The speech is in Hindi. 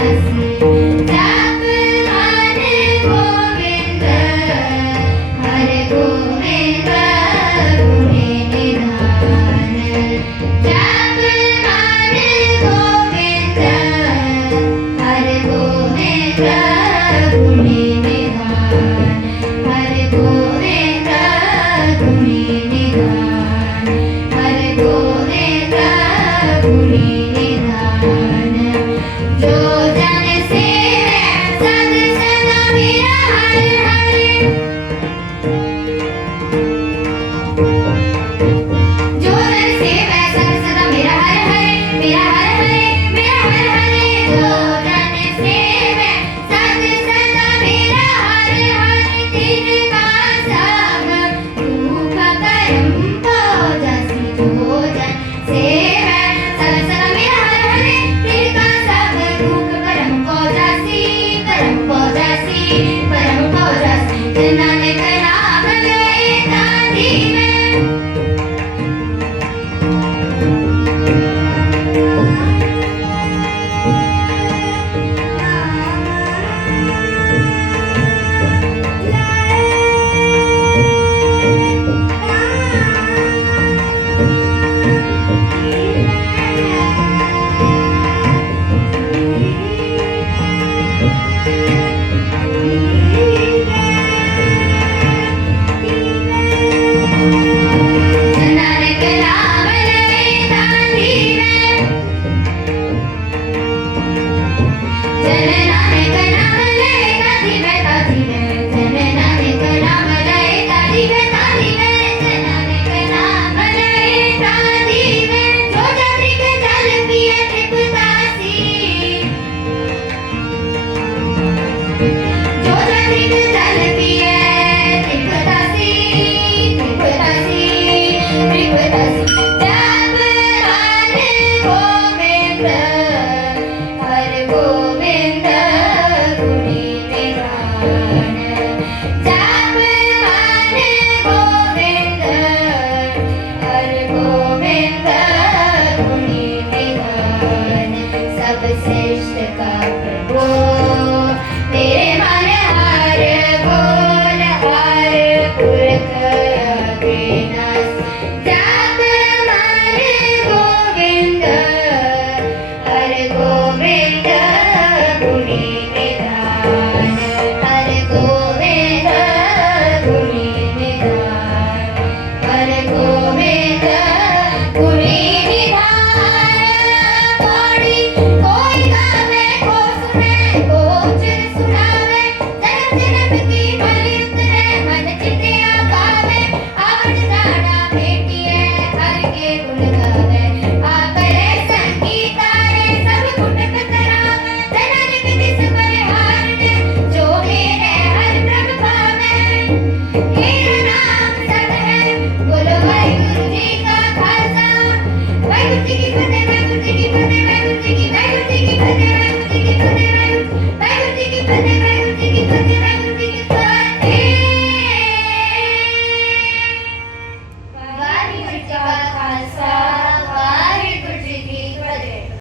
eyes. desejos pecados.